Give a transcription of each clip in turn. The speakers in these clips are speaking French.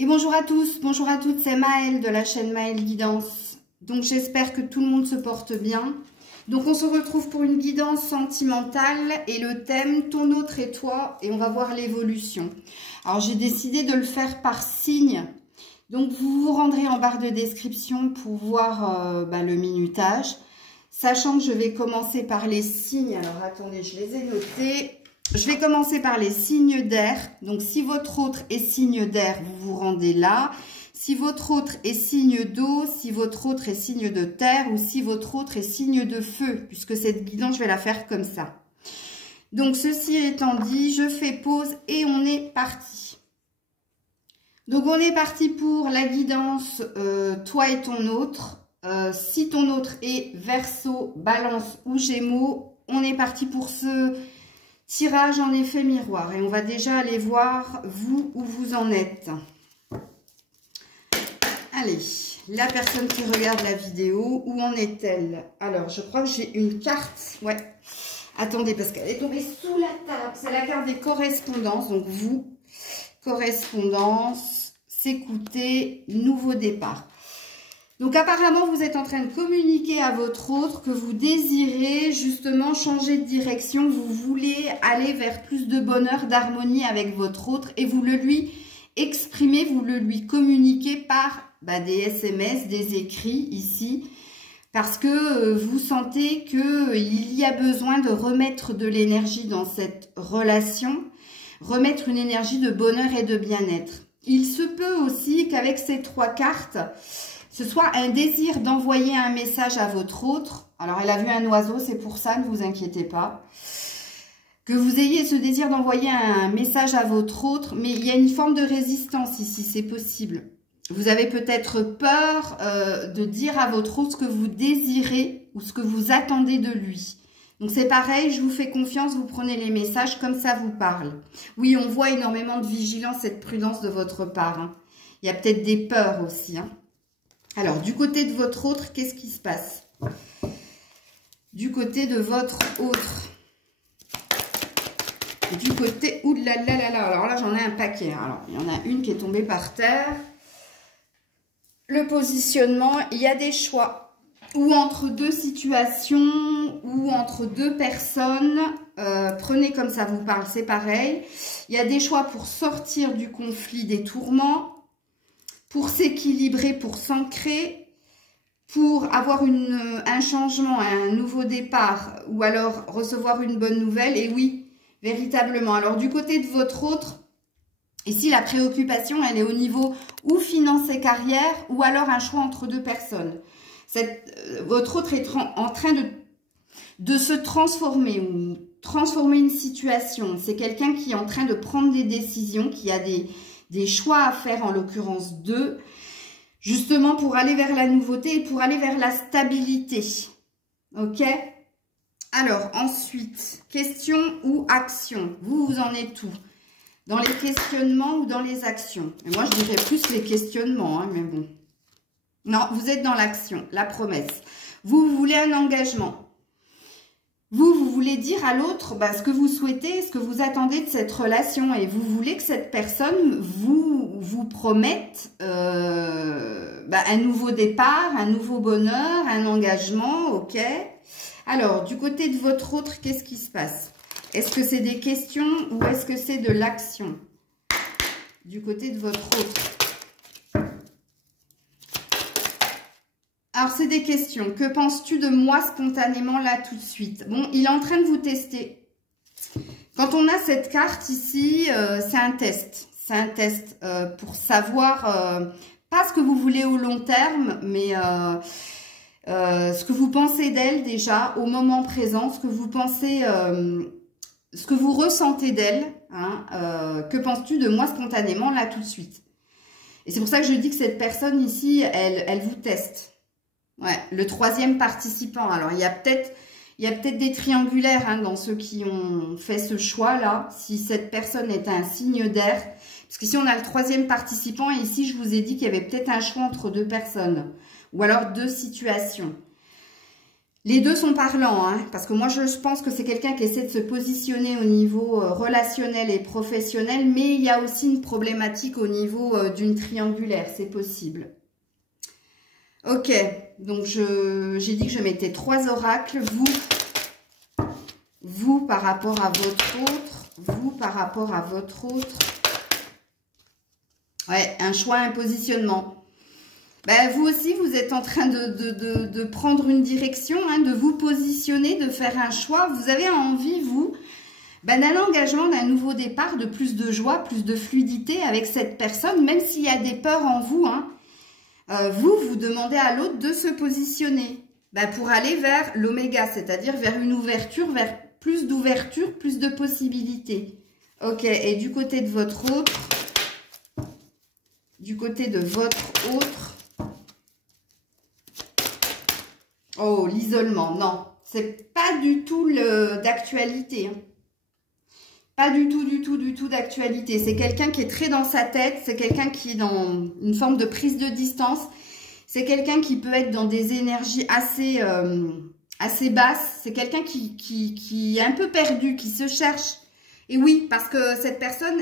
Et bonjour à tous, bonjour à toutes, c'est Maëlle de la chaîne Maëlle Guidance. Donc j'espère que tout le monde se porte bien. Donc on se retrouve pour une guidance sentimentale et le thème ton autre et toi, et on va voir l'évolution. Alors j'ai décidé de le faire par signe. Donc vous vous rendrez en barre de description pour voir le minutage. Sachant que je vais commencer par les signes. Alors attendez, je les ai notés. Je vais commencer par les signes d'air. Donc, si votre autre est signe d'air, vous vous rendez là. Si votre autre est signe d'eau, si votre autre est signe de terre ou si votre autre est signe de feu, puisque cette guidance, je vais la faire comme ça. Donc, ceci étant dit, je fais pause et on est parti. Donc, on est parti pour la guidance toi et ton autre. Si ton autre est Verseau, Balance ou Gémeaux, on est parti pour ce tirage en effet miroir et on va déjà aller voir vous où vous en êtes. Allez, la personne qui regarde la vidéo, où en est-elle? Alors, je crois que j'ai une carte. Ouais. Attendez, parce qu'elle est tombée sous la table. C'est la carte des correspondances. Donc, vous, correspondance, s'écouter, nouveau départ. Donc apparemment, vous êtes en train de communiquer à votre autre que vous désirez justement changer de direction. Vous voulez aller vers plus de bonheur, d'harmonie avec votre autre et vous le lui exprimez, vous le lui communiquez par des SMS, des écrits ici. Parce que vous sentez qu'il y a besoin de remettre de l'énergie dans cette relation, remettre une énergie de bonheur et de bien-être. Il se peut aussi qu'avec ces trois cartes, ce soit un désir d'envoyer un message à votre autre. Alors, elle a vu un oiseau, c'est pour ça, ne vous inquiétez pas. Que vous ayez ce désir d'envoyer un message à votre autre, mais il y a une forme de résistance ici, c'est possible. Vous avez peut-être peur de dire à votre autre ce que vous désirez ou ce que vous attendez de lui. Donc, c'est pareil, je vous fais confiance, vous prenez les messages comme ça vous parle. Oui, on voit énormément de vigilance et de prudence de votre part. Hein. Il y a peut-être des peurs aussi, hein. Alors, du côté de votre autre, qu'est-ce qui se passe? Du côté de votre autre. Du côté... Ouh là là là là. Alors là, j'en ai un paquet. Alors, il y en a une qui est tombée par terre. Le positionnement, il y a des choix. Ou entre deux situations, ou entre deux personnes. Prenez comme ça vous parle, c'est pareil. Il y a des choix pour sortir du conflit, des tourments. Pour s'équilibrer, pour s'ancrer, pour avoir un changement, un nouveau départ, ou alors recevoir une bonne nouvelle. Et oui, véritablement. Alors, du côté de votre autre, ici, la préoccupation, elle est au niveau ou finance et carrière, ou alors un choix entre deux personnes. Votre autre est en train de se transformer, ou transformer une situation. C'est quelqu'un qui est en train de prendre des décisions, qui a des choix à faire, en l'occurrence deux, justement pour aller vers la nouveauté et pour aller vers la stabilité. Ok? Alors, ensuite, question ou action? Vous en êtes où? Dans les questionnements ou dans les actions? Et moi, je dirais plus les questionnements, hein, mais bon. Non, vous êtes dans l'action, la promesse. Vous voulez un engagement. Vous voulez dire à l'autre ce que vous souhaitez, ce que vous attendez de cette relation et vous voulez que cette personne vous promette un nouveau départ, un nouveau bonheur, un engagement, ok? Alors, du côté de votre autre, qu'est-ce qui se passe? Est-ce que c'est des questions ou est-ce que c'est de l'action? Du côté de votre autre. Alors, c'est des questions. Que penses-tu de moi spontanément là tout de suite? Bon, il est en train de vous tester. Quand on a cette carte ici, c'est un test. C'est un test pour savoir, pas ce que vous voulez au long terme, mais ce que vous pensez d'elle déjà au moment présent, ce que vous pensez, ce que vous ressentez d'elle. Hein, que penses-tu de moi spontanément là tout de suite? Et c'est pour ça que je dis que cette personne ici, elle vous teste. Ouais, le troisième participant. Alors, il y a peut-être des triangulaires hein, dans ceux qui ont fait ce choix-là. Si cette personne est un signe d'air. Parce qu'ici, on a le troisième participant. Et ici, je vous ai dit qu'il y avait peut-être un choix entre deux personnes. Ou alors deux situations. Les deux sont parlants, hein, parce que moi je pense que c'est quelqu'un qui essaie de se positionner au niveau relationnel et professionnel, mais il y a aussi une problématique au niveau d'une triangulaire, c'est possible. Ok, donc j'ai dit que je mettais 3 oracles, vous par rapport à votre autre, vous par rapport à votre autre. Ouais, un choix, un positionnement. Ben, vous aussi, vous êtes en train de prendre une direction, hein, de vous positionner, de faire un choix. Vous avez envie, vous, ben, d'un engagement, d'un nouveau départ, de plus de joie, plus de fluidité avec cette personne, même s'il y a des peurs en vous. Hein, vous demandez à l'autre de se positionner ben, pour aller vers l'oméga, c'est-à-dire vers une ouverture, vers plus d'ouverture, plus de possibilités. Ok, et du côté de votre autre, oh, l'isolement, non, c'est pas du tout d'actualité. Hein. Pas du tout d'actualité. C'est quelqu'un qui est très dans sa tête, c'est quelqu'un qui est dans une forme de prise de distance. C'est quelqu'un qui peut être dans des énergies assez basses. C'est quelqu'un qui est un peu perdu, qui se cherche. Et oui, parce que cette personne,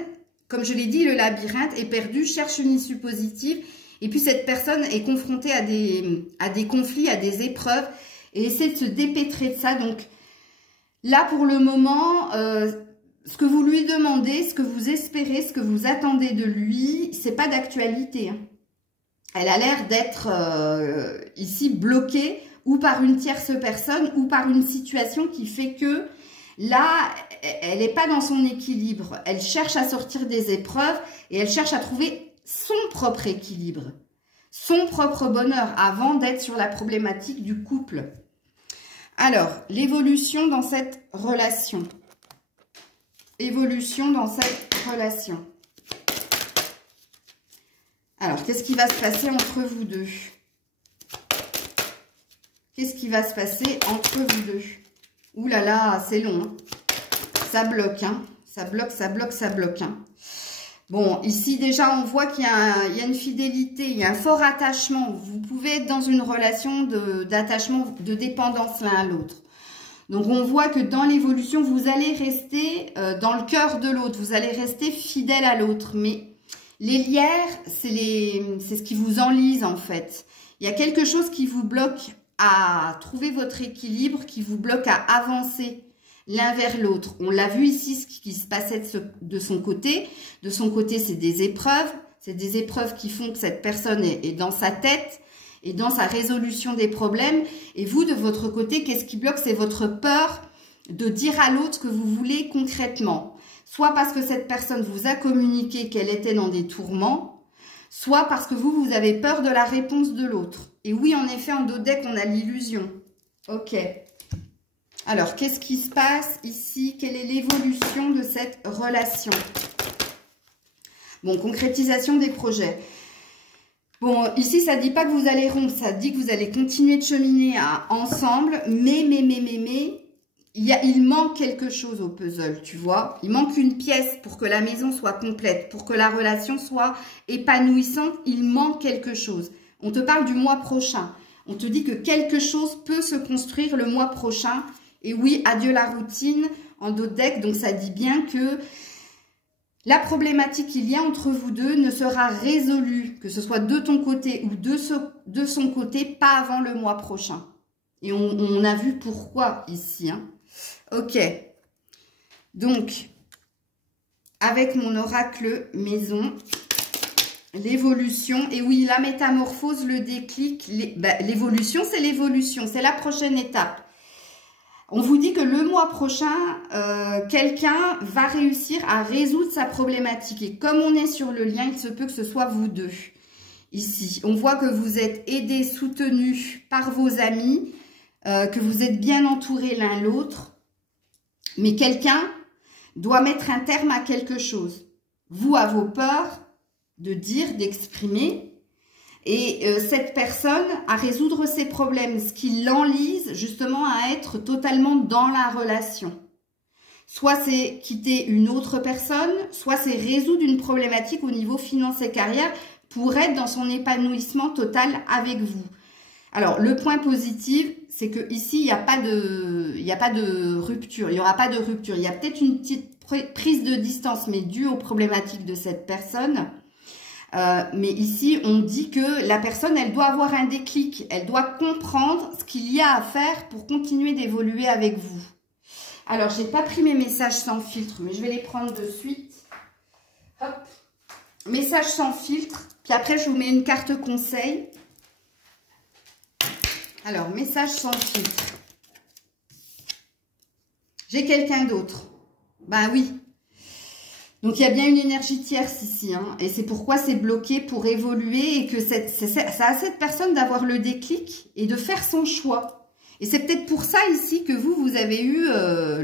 comme je l'ai dit, le labyrinthe est perdu, cherche une issue positive. Et puis cette personne est confrontée à des conflits, à des épreuves et essaie de se dépêtrer de ça. Donc là, pour le moment, ce que vous lui demandez, ce que vous espérez, ce que vous attendez de lui, c'est pas d'actualité. Hein. Elle a l'air d'être ici bloquée ou par une tierce personne ou par une situation qui fait que là, elle n'est pas dans son équilibre. Elle cherche à sortir des épreuves et elle cherche à trouver son propre équilibre, son propre bonheur avant d'être sur la problématique du couple. Alors, l'évolution dans cette relation. Évolution dans cette relation. Alors, qu'est-ce qui va se passer entre vous deux? Qu'est-ce qui va se passer entre vous deux? Ouh là là, c'est long. Hein. Ça bloque, hein. Ça bloque. Hein. Bon, ici déjà, on voit qu'il y a une fidélité, il y a un fort attachement. Vous pouvez être dans une relation d'attachement, de dépendance l'un à l'autre. Donc, on voit que dans l'évolution, vous allez rester dans le cœur de l'autre. Vous allez rester fidèle à l'autre. Mais les lierres, c'est ce qui vous enlise en fait. Il y a quelque chose qui vous bloque à trouver votre équilibre, qui vous bloque à avancer l'un vers l'autre. On l'a vu ici, ce qui se passait de son côté. De son côté, c'est des épreuves. C'est des épreuves qui font que cette personne est dans sa tête et dans sa résolution des problèmes. Et vous, de votre côté, qu'est-ce qui bloque? C'est votre peur de dire à l'autre ce que vous voulez concrètement. Soit parce que cette personne vous a communiqué qu'elle était dans des tourments, soit parce que vous avez peur de la réponse de l'autre. Et oui, en effet, en dos de deck, on a l'illusion. Ok. Alors, qu'est-ce qui se passe ici? Quelle est l'évolution de cette relation? Bon, concrétisation des projets. Bon, ici, ça ne dit pas que vous allez rompre, ça dit que vous allez continuer de cheminer ensemble, mais, il manque quelque chose au puzzle, tu vois. Il manque une pièce pour que la maison soit complète, pour que la relation soit épanouissante. Il manque quelque chose. On te parle du mois prochain. On te dit que quelque chose peut se construire le mois prochain. Et oui, adieu la routine en dos de deck. Donc, ça dit bien que la problématique qu'il y a entre vous deux ne sera résolue, que ce soit de ton côté ou de son côté, pas avant le mois prochain. Et on a vu pourquoi ici. Hein. Ok. Donc, avec mon oracle maison, l'évolution. Et oui, la métamorphose, le déclic. L'évolution, c'est l'évolution. C'est la prochaine étape. On vous dit que le mois prochain, quelqu'un va réussir à résoudre sa problématique. Et comme on est sur le lien, il se peut que ce soit vous deux. Ici, on voit que vous êtes aidés, soutenus par vos amis, que vous êtes bien entourés l'un l'autre. Mais quelqu'un doit mettre un terme à quelque chose. Vous, à vos peurs de dire, d'exprimer. Et cette personne à résoudre ses problèmes, ce qui l'enlise justement à être totalement dans la relation. Soit c'est quitter une autre personne, soit c'est résoudre une problématique au niveau finance et carrière pour être dans son épanouissement total avec vous. Alors, le point positif, c'est que ici, il n'y a pas de rupture. Il n'y aura pas de rupture. Il y a peut-être une petite prise de distance, mais due aux problématiques de cette personne. Mais ici, on dit que la personne, elle doit avoir un déclic. Elle doit comprendre ce qu'il y a à faire pour continuer d'évoluer avec vous. Alors, j'ai pas pris mes messages sans filtre, mais je vais les prendre de suite. Hop. Messages sans filtre. Puis après, je vous mets une carte conseil. Alors, message sans filtre. J'ai quelqu'un d'autre. Ben oui. Donc, il y a bien une énergie tierce ici. Hein, et c'est pourquoi c'est bloqué pour évoluer et que ça a cette personne d'avoir le déclic et de faire son choix. Et c'est peut-être pour ça ici que vous avez eu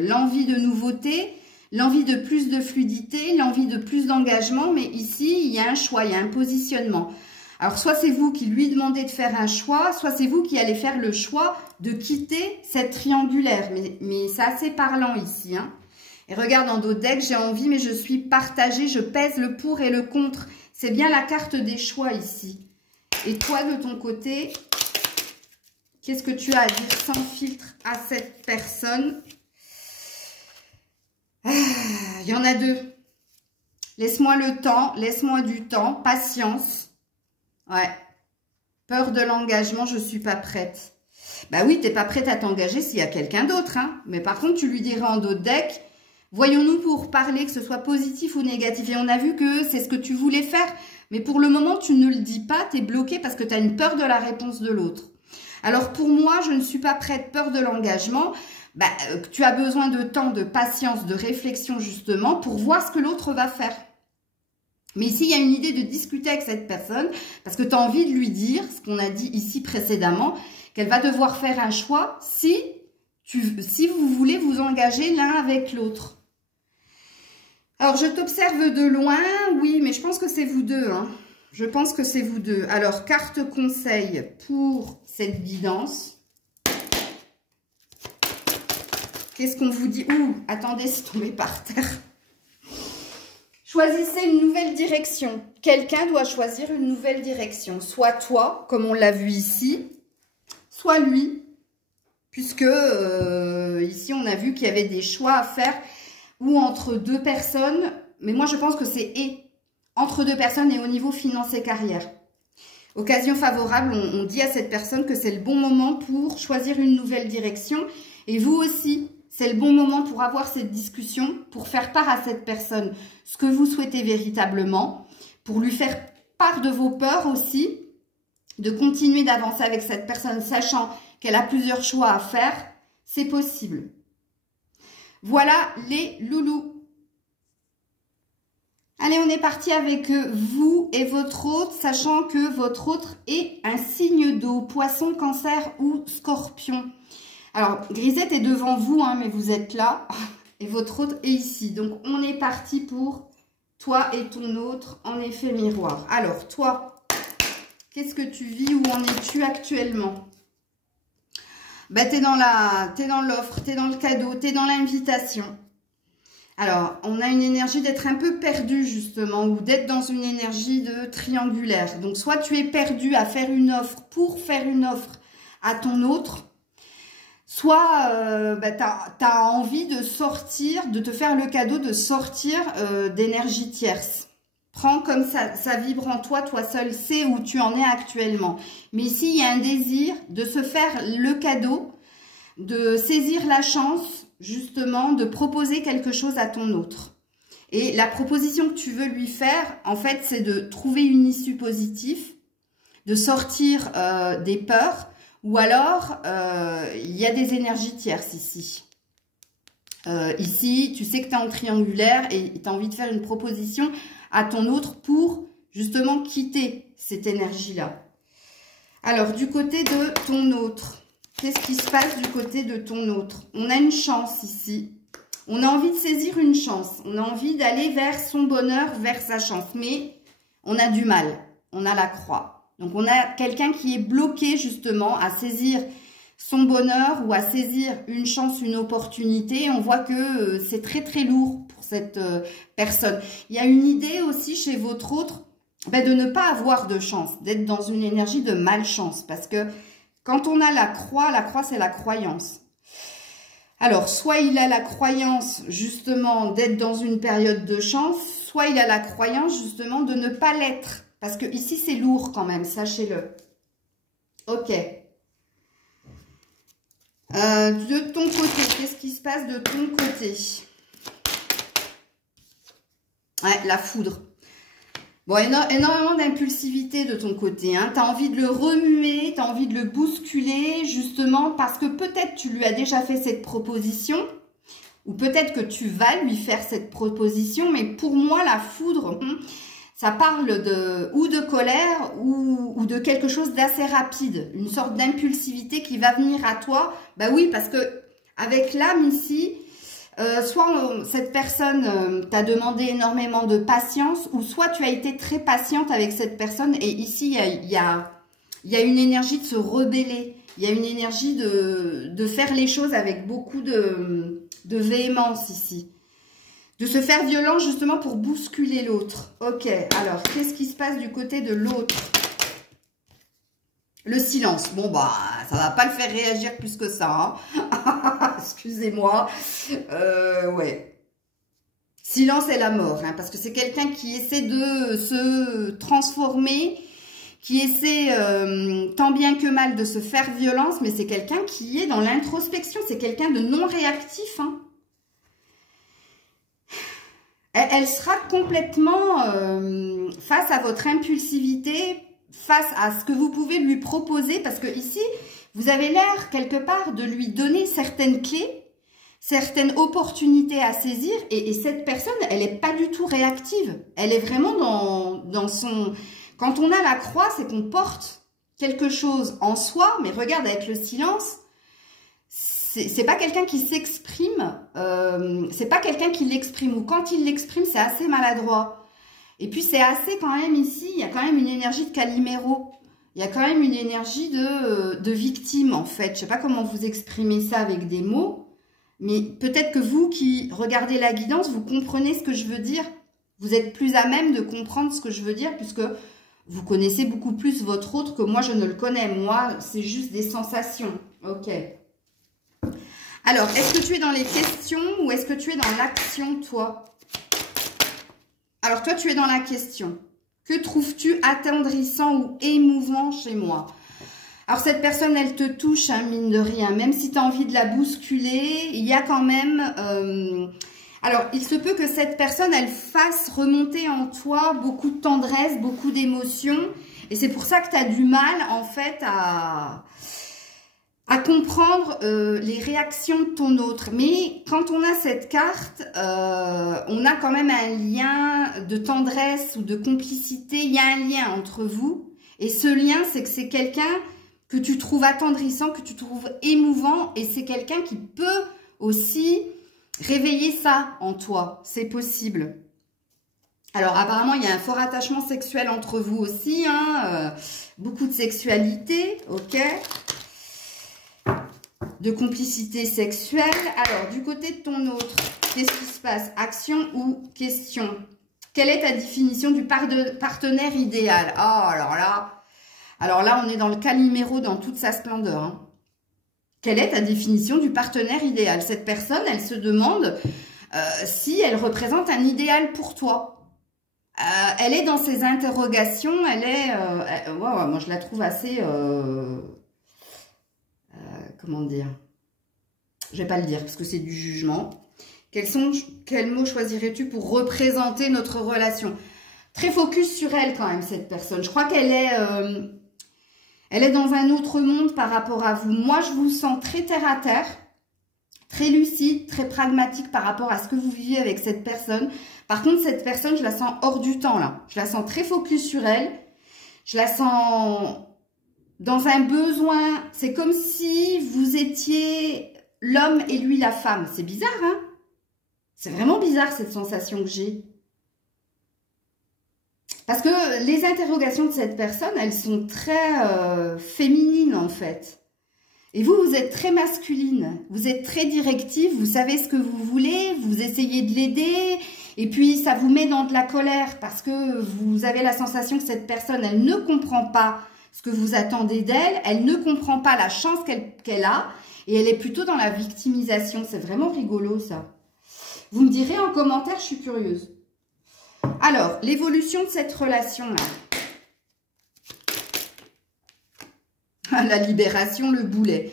l'envie de nouveauté, l'envie de plus de fluidité, l'envie de plus d'engagement. Mais ici, il y a un choix, il y a un positionnement. Alors, soit c'est vous qui lui demandez de faire un choix, soit c'est vous qui allez faire le choix de quitter cette triangulaire. Mais c'est assez parlant ici. Hein. Et regarde, dans d'autres decks, j'ai envie, mais je suis partagée, je pèse le pour et le contre. C'est bien la carte des choix ici. Et toi, de ton côté, qu'est-ce que tu as à dire sans filtre à cette personne? Il y en a deux. Laisse-moi le temps, laisse-moi du temps, patience. Ouais. Peur de l'engagement, je suis pas prête. Bah oui, t'es pas prête à t'engager s'il y a quelqu'un d'autre. Hein. Mais par contre, tu lui diras en d'autres decks, voyons-nous pour parler, que ce soit positif ou négatif. Et on a vu que c'est ce que tu voulais faire. Mais pour le moment, tu ne le dis pas, tu es bloqué parce que tu as une peur de la réponse de l'autre. Alors pour moi, je ne suis pas prête, peur de l'engagement. Bah, tu as besoin de temps, de patience, de réflexion justement pour voir ce que l'autre va faire. Mais ici, il y a une idée de discuter avec cette personne parce que tu as envie de lui dire, ce qu'on a dit ici précédemment, qu'elle va devoir faire un choix si vous voulez vous engager l'un avec l'autre. Alors, je t'observe de loin, oui, mais je pense que c'est vous deux. Hein. Je pense que c'est vous deux. Alors, carte conseil pour cette guidance. Qu'est-ce qu'on vous dit? Ouh, attendez, c'est tombé par terre. Choisissez une nouvelle direction. Quelqu'un doit choisir une nouvelle direction. Soit toi, comme on l'a vu ici, soit lui, puisque ici, on a vu qu'il y avait des choix à faire ou entre deux personnes. Mais moi, je pense que c'est entre deux personnes et au niveau finance et carrière. Occasion favorable, on dit à cette personne que c'est le bon moment pour choisir une nouvelle direction. Et vous aussi, c'est le bon moment pour avoir cette discussion, pour faire part à cette personne ce que vous souhaitez véritablement, pour lui faire part de vos peurs aussi, de continuer d'avancer avec cette personne, sachant qu'elle a plusieurs choix à faire, c'est possible. Voilà les loulous. Allez, on est parti avec vous et votre hôte, sachant que votre hôte est un signe d'eau, poisson, cancer ou scorpion. Alors, Grisette est devant vous, hein, mais vous êtes là. Et votre hôte est ici. Donc, on est parti pour toi et ton autre en effet miroir. Alors, toi, qu'est-ce que tu vis? Où en es-tu actuellement? Bah, t'es dans l'offre, t'es dans le cadeau, t'es dans l'invitation. Alors, on a une énergie d'être un peu perdu, justement, ou d'être dans une énergie de triangulaire. Donc, soit tu es perdu à faire une offre pour faire une offre à ton autre, soit tu as envie de sortir, de te faire le cadeau de sortir d'énergie tierce. Prends comme ça vibre en toi, toi seul sais où tu en es actuellement. Mais ici, il y a un désir de se faire le cadeau, de saisir la chance, justement, de proposer quelque chose à ton autre. Et la proposition que tu veux lui faire, en fait, c'est de trouver une issue positive, de sortir des peurs, ou alors, il y a des énergies tierces ici. Ici, tu sais que tu es en triangulaire et tu as envie de faire une proposition à ton autre pour justement quitter cette énergie-là. Alors, du côté de ton autre, qu'est-ce qui se passe du côté de ton autre? On a une chance ici. On a envie de saisir une chance. On a envie d'aller vers son bonheur, vers sa chance. Mais on a du mal. On a la croix. Donc, on a quelqu'un qui est bloqué justement à saisir son bonheur ou à saisir une chance, une opportunité. On voit que c'est très, très lourd pour cette personne. Il y a une idée aussi chez votre autre de ne pas avoir de chance, d'être dans une énergie de malchance parce que Quand on a la croix c'est la croyance. Alors, soit il a la croyance, justement, d'être dans une période de chance, soit il a la croyance, justement, de ne pas l'être. Parce que ici, c'est lourd quand même, sachez-le. Ok. De ton côté, qu'est-ce qui se passe de ton côté? Ouais, la foudre. Bon, énormément d'impulsivité de ton côté. Hein. Tu as envie de le remuer, tu as envie de le bousculer, justement, parce que peut-être tu lui as déjà fait cette proposition, ou peut-être que tu vas lui faire cette proposition, mais pour moi, la foudre, ça parle ou de colère ou de quelque chose d'assez rapide, une sorte d'impulsivité qui va venir à toi. Bah oui, parce que avec l'âme ici, soit cette personne t'a demandé énormément de patience, ou soit tu as été très patiente avec cette personne, et ici il y a une énergie de se rebeller, il y a une énergie de faire les choses avec beaucoup de véhémence ici, de se faire violence justement pour bousculer l'autre. Ok, alors qu'est-ce qui se passe du côté de l'autre? Le silence. Bon, bah, ça va pas le faire réagir plus que ça. Hein. Excusez-moi. Ouais. Silence est la mort. Hein, parce que c'est quelqu'un qui essaie de se transformer, qui essaie tant bien que mal de se faire violence, mais c'est quelqu'un qui est dans l'introspection. C'est quelqu'un de non réactif. Hein. Elle sera complètement face à votre impulsivité, face à ce que vous pouvez lui proposer, parce que ici, vous avez l'air quelque part de lui donner certaines clés, certaines opportunités à saisir, et cette personne, elle n'est pas du tout réactive. Elle est vraiment dans son... Quand on a la croix, c'est qu'on porte quelque chose en soi, mais regarde, avec le silence, c'est pas quelqu'un qui s'exprime, c'est pas quelqu'un qui l'exprime, ou quand il l'exprime, c'est assez maladroit. Et puis, c'est assez quand même ici, il y a quand même une énergie de Calimero. Il y a quand même une énergie de victime, en fait. Je ne sais pas comment vous exprimer ça avec des mots. Mais peut-être que vous qui regardez la guidance, vous comprenez ce que je veux dire. Vous êtes plus à même de comprendre ce que je veux dire, puisque vous connaissez beaucoup plus votre autre que moi, je ne le connais. Moi, c'est juste des sensations. Ok. Alors, est-ce que tu es dans les questions ou est-ce que tu es dans l'action, toi ? Alors, toi, tu es dans la question. Que trouves-tu attendrissant ou émouvant chez moi? Alors, cette personne, elle te touche, hein, mine de rien. Même si tu as envie de la bousculer, il y a quand même... Alors, il se peut que cette personne, elle fasse remonter en toi beaucoup de tendresse, beaucoup d'émotions. Et c'est pour ça que tu as du mal, en fait, à comprendre les réactions de ton autre. Mais quand on a cette carte, on a quand même un lien de tendresse ou de complicité. Il y a un lien entre vous. Et ce lien, c'est que c'est quelqu'un que tu trouves attendrissant, que tu trouves émouvant. Et c'est quelqu'un qui peut aussi réveiller ça en toi. C'est possible. Alors, apparemment, il y a un fort attachement sexuel entre vous aussi. Hein, beaucoup de sexualité. Ok. De complicité sexuelle. Alors, du côté de ton autre, qu'est-ce qui se passe? Action ou question? Quelle est ta définition du partenaire idéal? Oh, alors là, on est dans le Calimero dans toute sa splendeur. Hein. Quelle est ta définition du partenaire idéal? Cette personne, elle se demande si elle représente un idéal pour toi. Elle est dans ses interrogations. Elle est... ouais, moi, je la trouve assez... comment dire? Je vais pas le dire parce que c'est du jugement. Quels mots choisirais-tu pour représenter notre relation? Très focus sur elle quand même, cette personne. Je crois qu'elle est, elle est dans un autre monde par rapport à vous. Moi, je vous sens très terre à terre, très lucide, très pragmatique par rapport à ce que vous vivez avec cette personne. Par contre, cette personne, je la sens hors du temps là. Je la sens très focus sur elle. Je la sens... dans un besoin, c'est comme si vous étiez l'homme et lui la femme. C'est bizarre, hein? C'est vraiment bizarre cette sensation que j'ai. Parce que les interrogations de cette personne, elles sont très féminines en fait. Et vous, vous êtes très masculine. Vous êtes très directive, vous savez ce que vous voulez, vous essayez de l'aider. Et puis, ça vous met dans de la colère parce que vous avez la sensation que cette personne, elle ne comprend pas ce que vous attendez d'elle. Elle ne comprend pas la chance qu'elle a et elle est plutôt dans la victimisation. C'est vraiment rigolo ça. Vous me direz en commentaire, je suis curieuse. Alors, l'évolution de cette relation-là. La libération, le boulet.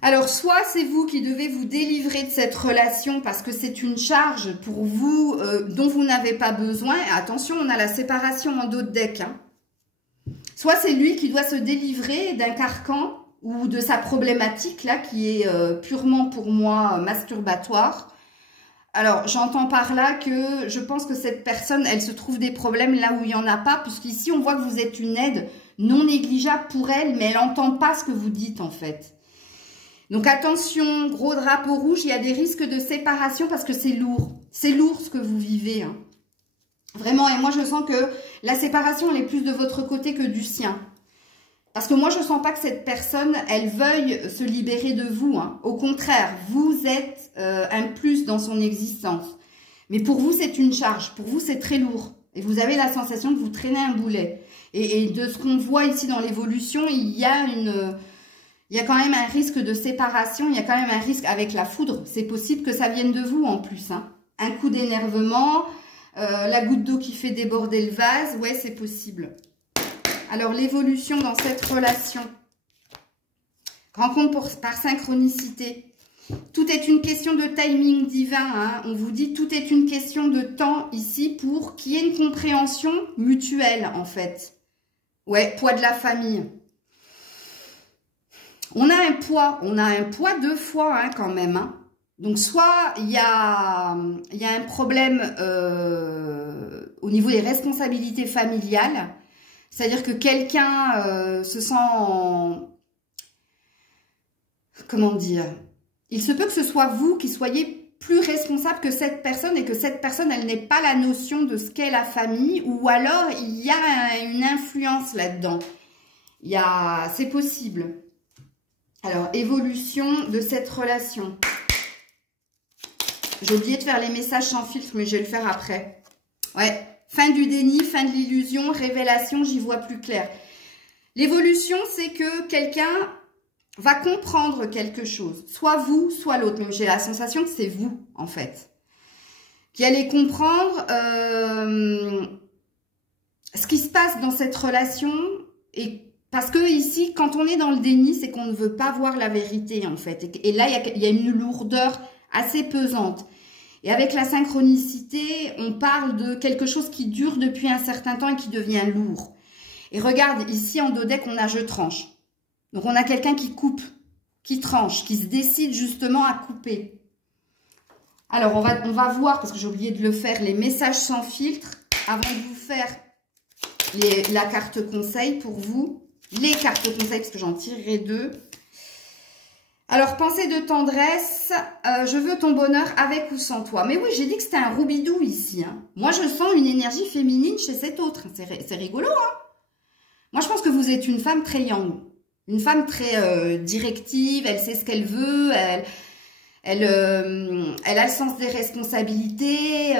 Alors, soit c'est vous qui devez vous délivrer de cette relation parce que c'est une charge pour vous dont vous n'avez pas besoin. Attention, on a la séparation en dos de deck. Hein. Soit c'est lui qui doit se délivrer d'un carcan ou de sa problématique là qui est purement pour moi masturbatoire. Alors, j'entends par là que je pense que cette personne, elle se trouve des problèmes là où il n'y en a pas, puisqu'ici, on voit que vous êtes une aide non négligeable pour elle, mais elle n'entend pas ce que vous dites, en fait. Donc, attention, gros drapeau rouge, il y a des risques de séparation parce que c'est lourd. C'est lourd ce que vous vivez. Hein. Vraiment, et moi, je sens que la séparation, elle est plus de votre côté que du sien. Parce que moi, je ne sens pas que cette personne, elle veuille se libérer de vous. Hein. Au contraire, vous êtes un plus dans son existence. Mais pour vous, c'est une charge. Pour vous, c'est très lourd. Et vous avez la sensation que vous traînez un boulet. Et de ce qu'on voit ici dans l'évolution, il y a quand même un risque de séparation. Il y a quand même un risque avec la foudre. C'est possible que ça vienne de vous en plus. Hein. Un coup d'énervement, la goutte d'eau qui fait déborder le vase. Ouais, c'est possible. Alors, l'évolution dans cette relation. Rencontre par synchronicité. Tout est une question de timing divin. Hein. On vous dit tout est une question de temps ici pour qu'il y ait une compréhension mutuelle, en fait. Ouais, poids de la famille. On a un poids 2 fois hein, quand même. Hein. Donc, soit il y a un problème au niveau des responsabilités familiales. C'est-à-dire que quelqu'un se sent comment dire? Il se peut que ce soit vous qui soyez plus responsable que cette personne et que cette personne, elle n'ait pas la notion de ce qu'est la famille ou alors il y a une influence là-dedans. C'est possible. Alors, évolution de cette relation. J'ai oublié de faire les messages sans filtre, mais je vais le faire après. Ouais. Fin du déni, fin de l'illusion, révélation, j'y vois plus clair. L'évolution, c'est que quelqu'un va comprendre quelque chose. Soit vous, soit l'autre. Mais j'ai la sensation que c'est vous, en fait. Qui allez comprendre ce qui se passe dans cette relation. Et parce que ici, quand on est dans le déni, c'est qu'on ne veut pas voir la vérité, en fait. Et là, il y a une lourdeur assez pesante. Et avec la synchronicité, on parle de quelque chose qui dure depuis un certain temps et qui devient lourd. Et regarde, ici en dos deck, on a je tranche. Donc on a quelqu'un qui coupe, qui tranche, qui se décide justement à couper. Alors on va voir, parce que j'ai oublié de le faire, les messages sans filtre, avant de vous faire la carte conseil pour vous. Les cartes conseil, parce que j'en tirerai 2. Alors, pensée de tendresse, je veux ton bonheur avec ou sans toi. Mais oui, j'ai dit que c'était un roubidou ici. Hein. Moi, je sens une énergie féminine chez cet autre. C'est rigolo, hein. Moi, je pense que vous êtes une femme très yang. Une femme très directive, elle sait ce qu'elle veut, elle a le sens des responsabilités,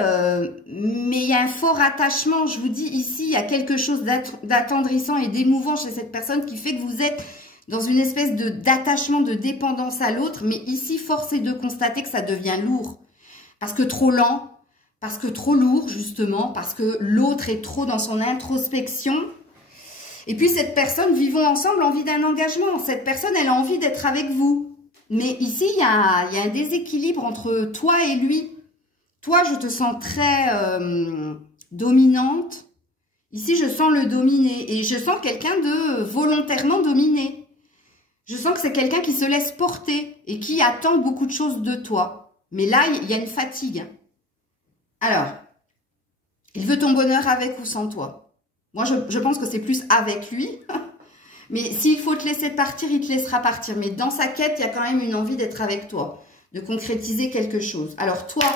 mais il y a un fort attachement. Je vous dis ici, il y a quelque chose d'attendrissant et d'émouvant chez cette personne qui fait que vous êtes dans une espèce d'attachement, de dépendance à l'autre. Mais ici, force est de constater que ça devient lourd. Parce que trop lent, parce que trop lourd, justement, parce que l'autre est trop dans son introspection. Et puis, cette personne, vivons ensemble, envie d'un engagement. Cette personne, elle a envie d'être avec vous. Mais ici, il y a un déséquilibre entre toi et lui. Toi, je te sens très dominante. Ici, je sens le dominer. Et je sens quelqu'un de volontairement dominé. Je sens que c'est quelqu'un qui se laisse porter et qui attend beaucoup de choses de toi. Mais là, il y a une fatigue. Alors, il veut ton bonheur avec ou sans toi. Moi, je pense que c'est plus avec lui. Mais s'il faut te laisser partir, il te laissera partir. Mais dans sa quête, il y a quand même une envie d'être avec toi, de concrétiser quelque chose. Alors, toi,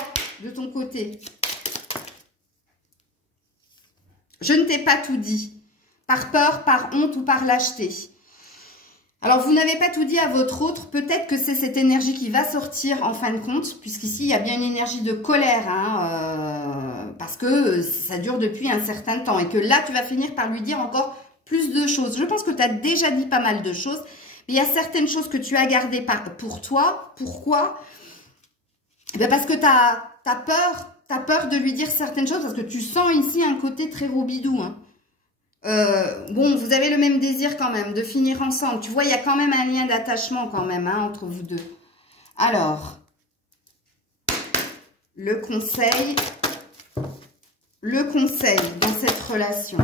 de ton côté, je ne t'ai pas tout dit. Par peur, par honte ou par lâcheté. Alors, vous n'avez pas tout dit à votre autre. Peut-être que c'est cette énergie qui va sortir en fin de compte, puisqu'ici, il y a bien une énergie de colère, hein, parce que ça dure depuis un certain temps. Et que là, tu vas finir par lui dire encore plus de choses. Je pense que tu as déjà dit pas mal de choses, mais il y a certaines choses que tu as gardées pour toi. Pourquoi? Eh bien parce que tu as peur. Tu as peur de lui dire certaines choses parce que tu sens ici un côté très roubidou. Hein. Bon, vous avez le même désir quand même de finir ensemble. Tu vois, il y a quand même un lien d'attachement quand même hein, entre vous deux. Alors, le conseil dans cette relation.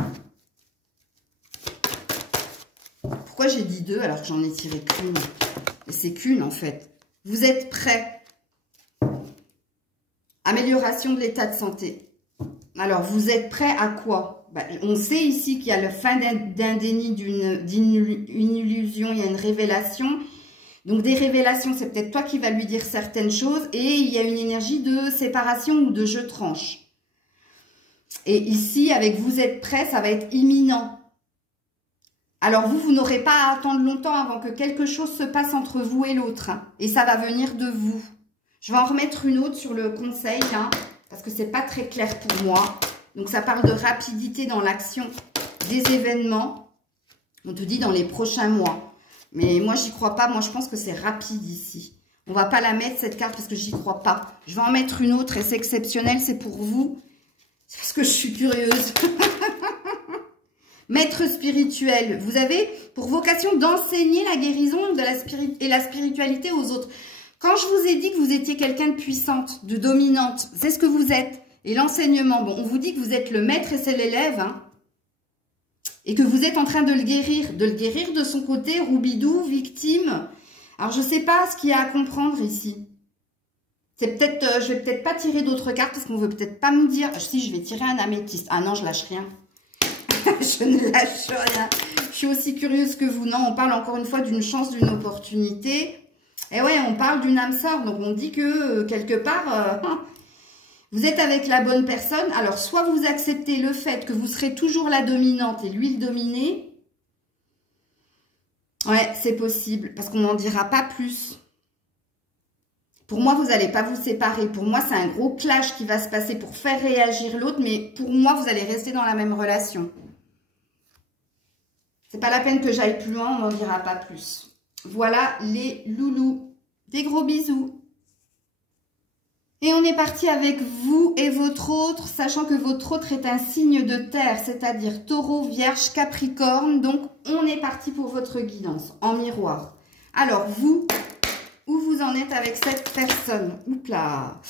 Pourquoi j'ai dit 2 alors que j'en ai tiré qu'une? Et c'est qu'une en fait. Vous êtes prêts. Amélioration de l'état de santé. Alors, vous êtes prêts à quoi? On sait ici qu'il y a la fin d'un déni, d'une illusion, il y a une révélation. Donc, des révélations, c'est peut-être toi qui vas lui dire certaines choses. Et il y a une énergie de séparation ou de je tranche. Et ici, avec vous êtes prêts, ça va être imminent. Alors, vous n'aurez pas à attendre longtemps avant que quelque chose se passe entre vous et l'autre. Hein, et ça va venir de vous. Je vais en remettre une autre sur le conseil, hein, parce que c'est pas très clair pour moi. Donc, ça parle de rapidité dans l'action des événements. On te dit dans les prochains mois. Mais moi, j'y crois pas. Moi, je pense que c'est rapide ici. On va pas la mettre, cette carte, parce que j'y crois pas. Je vais en mettre une autre et c'est exceptionnel. C'est pour vous. C'est parce que je suis curieuse. Maître spirituel. Vous avez pour vocation d'enseigner la guérison et la spiritualité aux autres. Quand je vous ai dit que vous étiez quelqu'un de puissante, de dominante, c'est ce que vous êtes. Et l'enseignement, bon, on vous dit que vous êtes le maître et c'est l'élève, hein, et que vous êtes en train de le guérir de son côté, roubidou, victime. Alors, je ne sais pas ce qu'il y a à comprendre ici. C'est peut-être, je vais peut-être pas tirer d'autres cartes parce qu'on veut peut-être pas me dire. Si, je vais tirer un améthyste. Ah non, je lâche rien. Je ne lâche rien. Je suis aussi curieuse que vous. Non, on parle encore une fois d'une chance, d'une opportunité. Et ouais, on parle d'une âme sœur. Donc, on dit que quelque part, vous êtes avec la bonne personne. Alors, soit vous acceptez le fait que vous serez toujours la dominante et lui le dominé. Ouais, c'est possible. Parce qu'on n'en dira pas plus. Pour moi, vous n'allez pas vous séparer. Pour moi, c'est un gros clash qui va se passer pour faire réagir l'autre. Mais pour moi, vous allez rester dans la même relation. C'est pas la peine que j'aille plus loin. On n'en dira pas plus. Voilà les loulous. Des gros bisous. Et on est parti avec vous et votre autre, sachant que votre autre est un signe de terre, c'est-à-dire taureau, vierge, capricorne. Donc, on est parti pour votre guidance en miroir. Alors, vous, où vous en êtes avec cette personne? Oups là.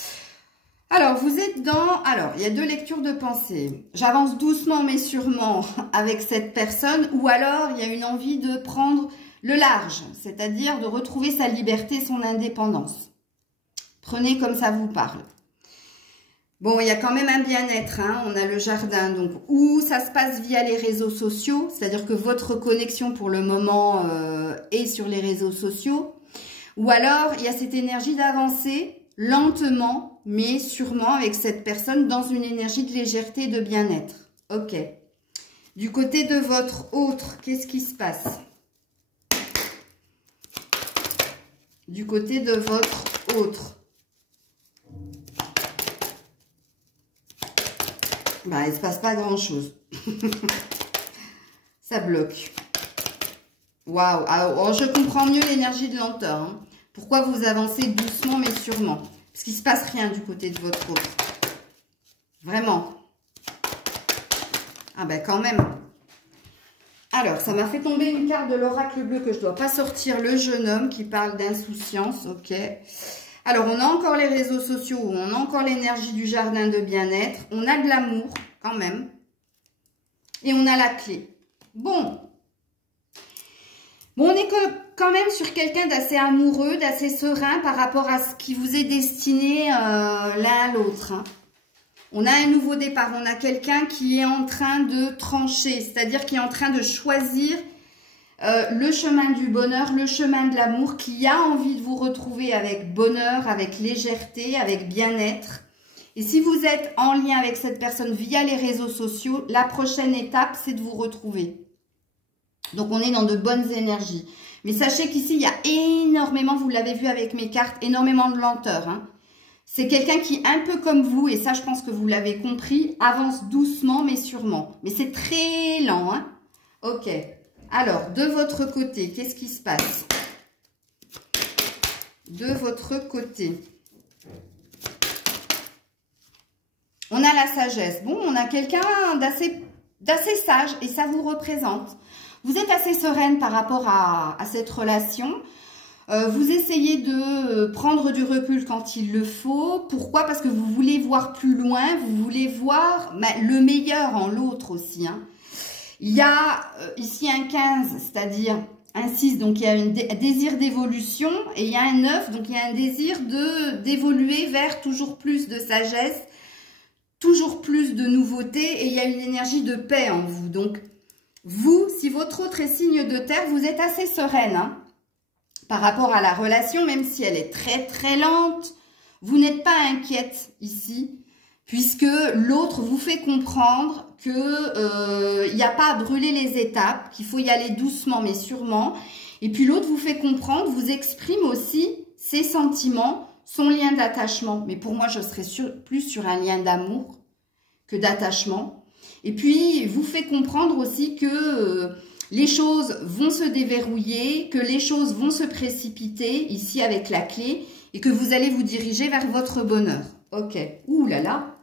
Alors, vous êtes dans... Alors, il y a 2 lectures de pensée. J'avance doucement mais sûrement avec cette personne. Ou alors, il y a une envie de prendre le large, c'est-à-dire de retrouver sa liberté, son indépendance. Prenez comme ça vous parle. Bon, il y a quand même un bien-être. Hein. On a le jardin. Donc, où ça se passe via les réseaux sociaux. C'est-à-dire que votre connexion pour le moment est sur les réseaux sociaux. Ou alors, il y a cette énergie d'avancer lentement, mais sûrement avec cette personne dans une énergie de légèreté et de bien-être. Ok. Du côté de votre autre, qu'est-ce qui se passe? Du côté de votre autre. Bah, il ne se passe pas grand-chose. Ça bloque. Waouh. Alors, je comprends mieux l'énergie de lenteur. Hein. Pourquoi vous avancez doucement mais sûrement? Parce qu'il ne se passe rien du côté de votre autre. Vraiment. Ah ben quand même. Alors, ça m'a fait tomber une carte de l'oracle bleu que je ne dois pas sortir. Le jeune homme qui parle d'insouciance. Ok. Alors, on a encore les réseaux sociaux, on a encore l'énergie du jardin de bien-être. On a de l'amour, quand même. Et on a la clé. Bon, on est quand même sur quelqu'un d'assez amoureux, d'assez serein par rapport à ce qui vous est destiné l'un à l'autre. Hein. On a un nouveau départ. On a quelqu'un qui est en train de trancher, c'est-à-dire qui est en train de choisir le chemin du bonheur, le chemin de l'amour, qui a envie de vous retrouver avec bonheur, avec légèreté, avec bien-être. Et si vous êtes en lien avec cette personne via les réseaux sociaux, la prochaine étape, c'est de vous retrouver. Donc, on est dans de bonnes énergies. Mais sachez qu'ici, il y a énormément, vous l'avez vu avec mes cartes, énormément de lenteur. Hein. C'est quelqu'un qui, un peu comme vous, et ça, je pense que vous l'avez compris, avance doucement mais sûrement. Mais c'est très lent, hein. Ok. Alors, de votre côté, qu'est-ce qui se passe? De votre côté. On a la sagesse. Bon, on a quelqu'un d'assez sage et ça vous représente. Vous êtes assez sereine par rapport à cette relation. Vous essayez de prendre du recul quand il le faut. Pourquoi? Parce que vous voulez voir plus loin, vous voulez voir le meilleur en l'autre aussi. Hein. Il y a ici un 15, c'est-à-dire un 6, donc il y a un désir d'évolution. Et il y a un 9, donc il y a un désir d'évoluer vers toujours plus de sagesse, toujours plus de nouveautés. Et il y a une énergie de paix en vous. Donc, vous, si votre autre est signe de terre, vous êtes assez sereine, hein. Par rapport à la relation, même si elle est très très lente, vous n'êtes pas inquiète ici, puisque l'autre vous fait comprendre que il n'y a pas à brûler les étapes, qu'il faut y aller doucement mais sûrement. Et puis l'autre vous fait comprendre, vous exprime aussi ses sentiments, son lien d'attachement. Mais pour moi, je serais plus sur un lien d'amour que d'attachement. Et puis, vous fait comprendre aussi que les choses vont se déverrouiller, que les choses vont se précipiter, ici avec la clé, et que vous allez vous diriger vers votre bonheur. Ok. Ouh là là.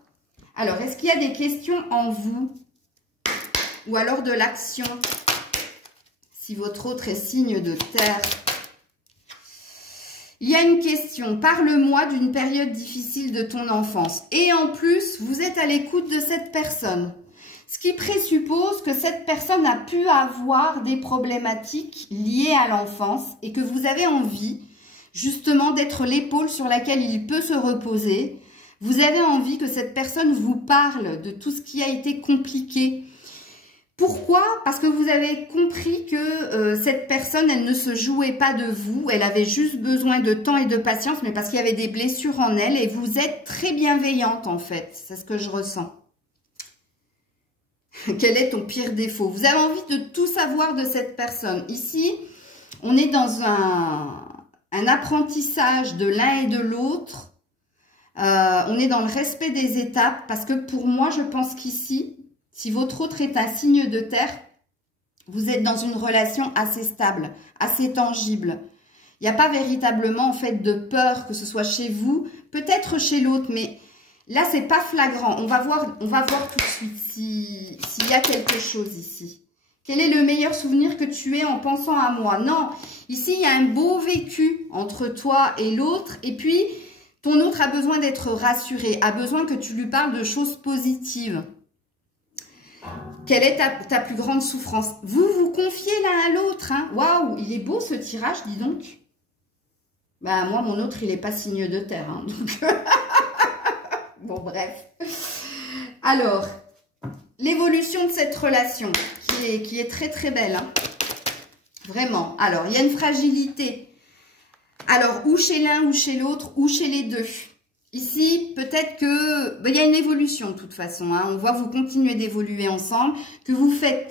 Alors, est-ce qu'il y a des questions en vous? Ou alors de l'action? Si votre autre est signe de terre. Il y a une question. Parle-moi d'une période difficile de ton enfance. Et en plus, vous êtes à l'écoute de cette personne. Ce qui présuppose que cette personne a pu avoir des problématiques liées à l'enfance et que vous avez envie justement d'être l'épaule sur laquelle il peut se reposer. Vous avez envie que cette personne vous parle de tout ce qui a été compliqué. Pourquoi? Parce que vous avez compris que cette personne, elle ne se jouait pas de vous. Elle avait juste besoin de temps et de patience, mais parce qu'il y avait des blessures en elle et vous êtes très bienveillante en fait. C'est ce que je ressens. Quel est ton pire défaut? Vous avez envie de tout savoir de cette personne. Ici, on est dans un apprentissage de l'un et de l'autre. On est dans le respect des étapes parce que pour moi, je pense qu'ici, si votre autre est un signe de terre, vous êtes dans une relation assez stable, assez tangible. Il n'y a pas véritablement en fait de peur, que ce soit chez vous, peut-être chez l'autre, mais là, c'est pas flagrant. On va voir tout de suite s'il y a quelque chose ici. Quel est le meilleur souvenir que tu aies en pensant à moi? Non, ici, il y a un beau vécu entre toi et l'autre. Et puis, ton autre a besoin d'être rassuré, a besoin que tu lui parles de choses positives. Quelle est ta plus grande souffrance? Vous vous confiez l'un à l'autre. Hein. Waouh, il est beau ce tirage, dis donc. Bah, moi, mon autre, il n'est pas signe de terre. Hein, donc... Bon, bref. Alors, l'évolution de cette relation qui est très, très belle. Hein. Vraiment. Alors, il y a une fragilité. Alors, ou chez l'un, ou chez l'autre, ou chez les deux. Ici, peut-être que... Ben, il y a une évolution de toute façon. Hein. On voit que vous continuez d'évoluer ensemble, que vous faites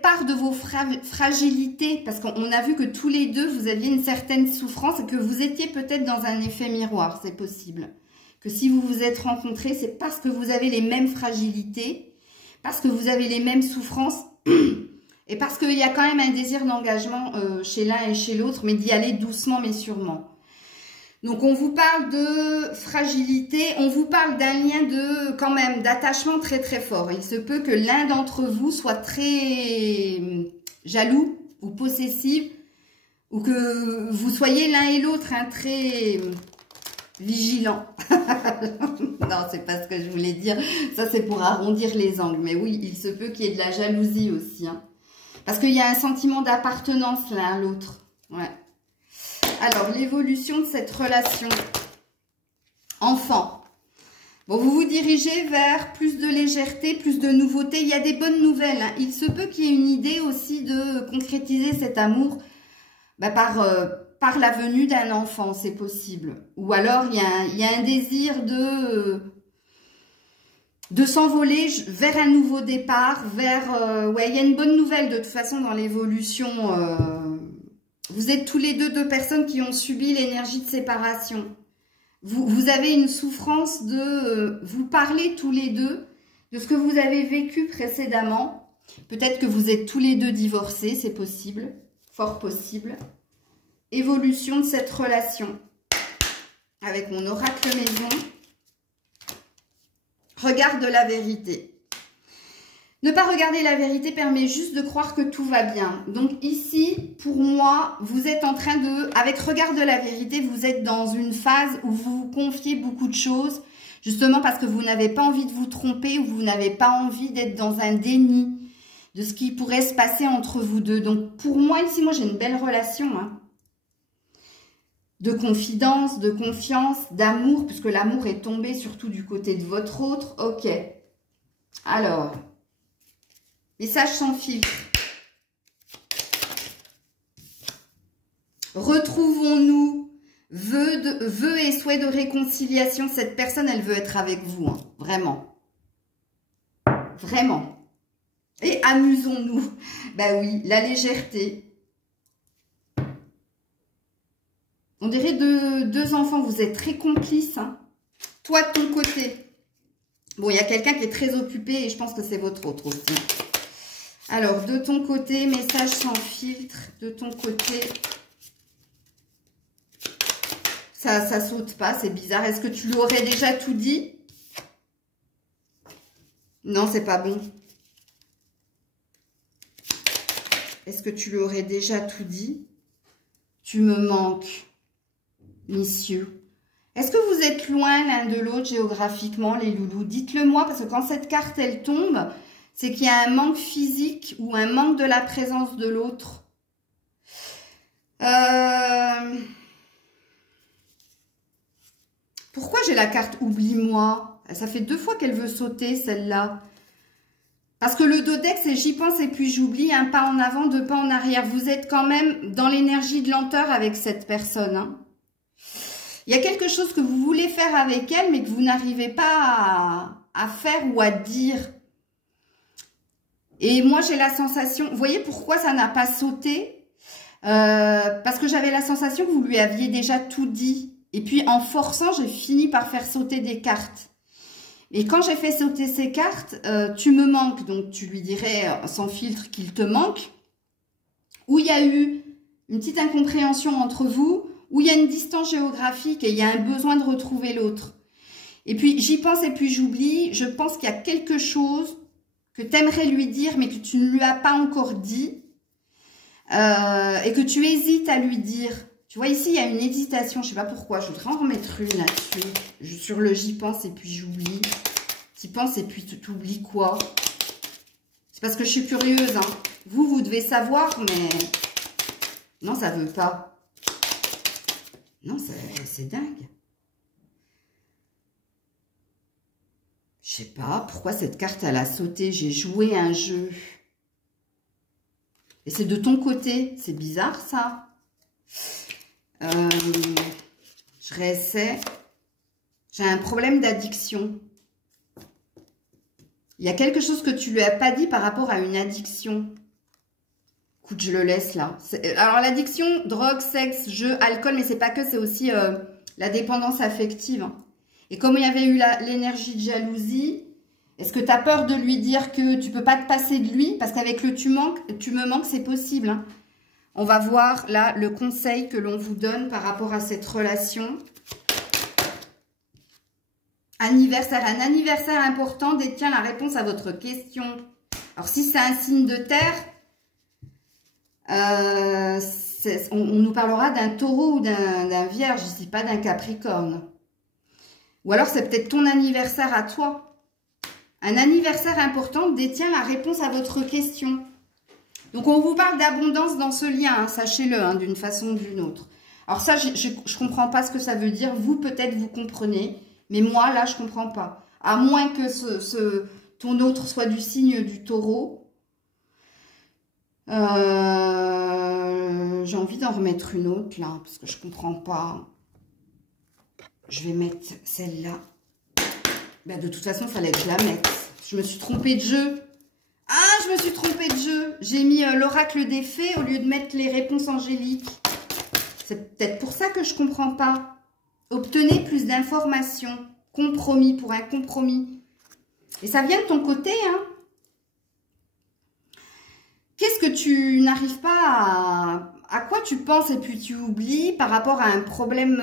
part de vos fragilités. Parce qu'on a vu que tous les deux, vous aviez une certaine souffrance et que vous étiez peut-être dans un effet miroir. C'est possible. Que si vous vous êtes rencontrés, c'est parce que vous avez les mêmes fragilités, parce que vous avez les mêmes souffrances, et parce qu'il y a quand même un désir d'engagement chez l'un et chez l'autre, mais d'y aller doucement mais sûrement. Donc on vous parle de fragilité, on vous parle d'un lien de quand même d'attachement très très fort. Il se peut que l'un d'entre vous soit très jaloux ou possessif, ou que vous soyez l'un et l'autre très... vigilant. Non, c'est pas ce que je voulais dire. Ça, c'est pour arrondir les angles. Mais oui, il se peut qu'il y ait de la jalousie aussi. Hein. Parce qu'il y a un sentiment d'appartenance l'un à l'autre. Ouais. Alors, l'évolution de cette relation. Enfant. Bon, vous vous dirigez vers plus de légèreté, plus de nouveauté. Il y a des bonnes nouvelles. Hein. Il se peut qu'il y ait une idée aussi de concrétiser cet amour par la venue d'un enfant, c'est possible. Ou alors, il y a un désir de s'envoler vers un nouveau départ, vers... ouais, il y a une bonne nouvelle de toute façon dans l'évolution. Vous êtes tous les deux personnes qui ont subi l'énergie de séparation. Vous avez une souffrance de... vous parlez tous les deux de ce que vous avez vécu précédemment. Peut-être que vous êtes tous les deux divorcés, c'est possible, fort possible. Évolution de cette relation. Avec mon oracle maison. Regarde la vérité. Ne pas regarder la vérité permet juste de croire que tout va bien. Donc ici, pour moi, vous êtes en train de... Avec regard de la vérité, vous êtes dans une phase où vous vous confiez beaucoup de choses. Justement parce que vous n'avez pas envie de vous tromper ou vous n'avez pas envie d'être dans un déni de ce qui pourrait se passer entre vous deux. Donc pour moi, ici, moi j'ai une belle relation. Hein. De confidence, de confiance, d'amour, puisque l'amour est tombé surtout du côté de votre autre. Ok. Alors... Message sans filtre. Retrouvons-nous. Vœux et souhaits de réconciliation. Cette personne, elle veut être avec vous. Hein, vraiment. Vraiment. Et amusons-nous. Ben oui, la légèreté. On dirait deux enfants. Vous êtes très complices. Hein. Toi, de ton côté. Bon, il y a quelqu'un qui est très occupé et je pense que c'est votre autre aussi. Alors, de ton côté, message sans filtre, de ton côté, ça saute pas, c'est bizarre. Est-ce que tu lui aurais déjà tout dit? Non, c'est pas bon. Est-ce que tu lui aurais déjà tout dit? Tu me manques, messieurs. Est-ce que vous êtes loin l'un de l'autre géographiquement, les loulous? Dites-le moi, parce que quand cette carte, elle tombe... C'est qu'il y a un manque physique ou un manque de la présence de l'autre. Pourquoi j'ai la carte oublie-moi? Ça fait 2 fois qu'elle veut sauter, celle-là. Parce que le dodex, c'est j'y pense et puis j'oublie, un pas en avant, 2 pas en arrière. Vous êtes quand même dans l'énergie de lenteur avec cette personne. Hein. Il y a quelque chose que vous voulez faire avec elle, mais que vous n'arrivez pas à faire ou à dire. Et moi, j'ai la sensation... Vous voyez pourquoi ça n'a pas sauté? Parce que j'avais la sensation que vous lui aviez déjà tout dit. Et puis, en forçant, j'ai fini par faire sauter des cartes. Et quand j'ai fait sauter ces cartes, tu me manques. Donc, tu lui dirais sans filtre qu'il te manque. Où il y a eu une petite incompréhension entre vous. Où il y a une distance géographique et il y a un besoin de retrouver l'autre. Et puis, j'y pense et puis j'oublie. Je pense qu'il y a quelque chose... que tu aimerais lui dire, mais que tu ne lui as pas encore dit, et que tu hésites à lui dire. Tu vois, ici, il y a une hésitation, je ne sais pas pourquoi, je voudrais en remettre une là-dessus, sur le j'y pense et puis j'oublie. T'y penses et puis tu t'oublies quoi? C'est parce que je suis curieuse, hein. Vous devez savoir, mais... Non, ça ne veut pas. Non, c'est dingue. Je sais pas pourquoi cette carte, elle a sauté. J'ai joué un jeu. Et c'est de ton côté. C'est bizarre, ça. Je réessaie. J'ai un problème d'addiction. Il y a quelque chose que tu lui as pas dit par rapport à une addiction. Écoute, je le laisse là. Alors, l'addiction, drogue, sexe, jeu, alcool, mais c'est pas que, c'est aussi la dépendance affective. Hein. Et comme il y avait eu l'énergie de jalousie, est-ce que tu as peur de lui dire que tu peux pas te passer de lui? Parce qu'avec le tu me manques, c'est possible. Hein. On va voir là le conseil que l'on vous donne par rapport à cette relation. Anniversaire. Un anniversaire important détient la réponse à votre question. Alors si c'est un signe de terre, on nous parlera d'un taureau ou d'un vierge, je ne dis pas d'un capricorne. Ou alors, c'est peut-être ton anniversaire à toi. Un anniversaire important détient la réponse à votre question. Donc, on vous parle d'abondance dans ce lien, hein, sachez-le, hein, d'une façon ou d'une autre. Alors ça, je ne comprends pas ce que ça veut dire. Vous, peut-être, vous comprenez. Mais moi, là, je ne comprends pas. À moins que ton autre soit du signe du taureau. J'ai envie d'en remettre une autre, là, parce que je ne comprends pas. Je vais mettre celle-là. Ben, de toute façon, il fallait que je la mette. Je me suis trompée de jeu. Ah, je me suis trompée de jeu. J'ai mis l'oracle des fées au lieu de mettre les réponses angéliques. C'est peut-être pour ça que je ne comprends pas. Obtenez plus d'informations. Compromis pour un compromis. Et ça vient de ton côté, hein. tu n'arrives pas à quoi tu penses et puis tu oublies par rapport à un problème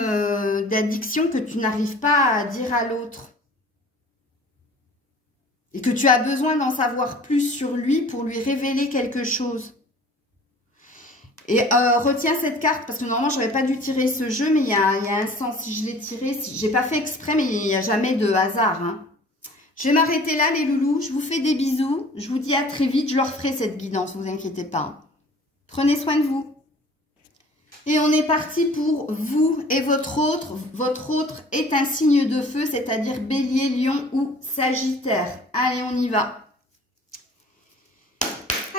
d'addiction que tu n'arrives pas à dire à l'autre. Et que tu as besoin d'en savoir plus sur lui pour lui révéler quelque chose. Et retiens cette carte, parce que normalement, j'aurais pas dû tirer ce jeu, mais il y a un sens. Si je l'ai tiré, j'ai pas fait exprès, mais il n'y a jamais de hasard. Hein. Je vais m'arrêter là, les loulous. Je vous fais des bisous. Je vous dis à très vite. Je leur ferai cette guidance, vous inquiétez pas. Prenez soin de vous. Et on est parti pour vous et votre autre. Votre autre est un signe de feu, c'est-à-dire Bélier, Lion ou Sagittaire. Allez, on y va.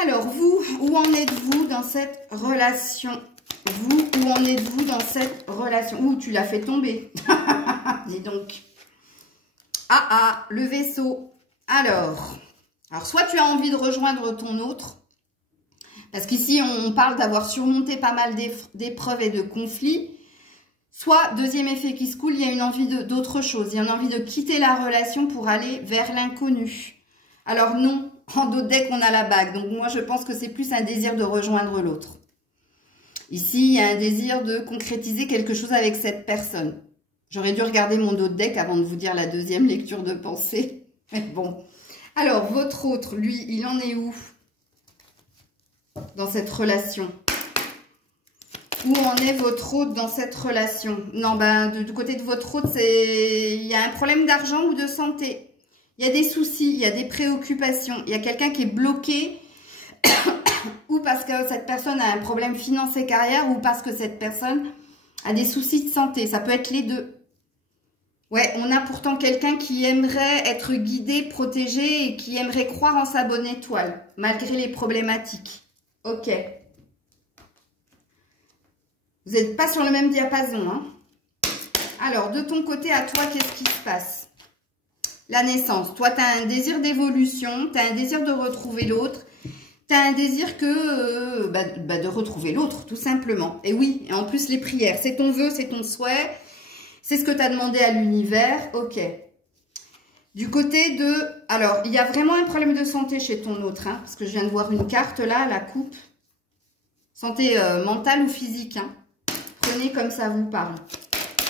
Alors, vous, où en êtes-vous dans cette relation? Vous, où en êtes-vous dans cette relation? Ouh, tu l'as fait tomber. Dis donc. Le vaisseau. Alors, soit tu as envie de rejoindre ton autre, parce qu'ici, on parle d'avoir surmonté pas mal d'épreuves et de conflits. Soit, deuxième effet qui se coule, il y a une envie d'autre chose. Il y a une envie de quitter la relation pour aller vers l'inconnu. Alors non, en dos de deck, on a la bague. Donc moi, je pense que c'est plus un désir de rejoindre l'autre. Ici, il y a un désir de concrétiser quelque chose avec cette personne. J'aurais dû regarder mon dos de deck avant de vous dire la deuxième lecture de pensée. Mais bon. Alors, votre autre, lui, il en est où dans cette relation? Où en est votre autre dans cette relation? Non, du côté de votre autre, il y a un problème d'argent ou de santé. Il y a des soucis, il y a des préoccupations. Il y a quelqu'un qui est bloqué ou parce que cette personne a un problème financier carrière ou parce que cette personne a des soucis de santé. Ça peut être les deux. Ouais, on a pourtant quelqu'un qui aimerait être guidé, protégé et qui aimerait croire en sa bonne étoile malgré les problématiques. Ok. Vous n'êtes pas sur le même diapason, hein? Alors, de ton côté, à toi, qu'est-ce qui se passe? La naissance. Toi, tu as un désir d'évolution, tu as un désir de retrouver l'autre, tu as un désir de retrouver l'autre, tout simplement. Et oui, et en plus, les prières, c'est ton vœu, c'est ton souhait, c'est ce que tu as demandé à l'univers. Ok. Du côté de... Alors, il y a vraiment un problème de santé chez ton autre, hein, parce que je viens de voir une carte là, la coupe. Santé mentale ou physique, hein. Prenez comme ça vous parle.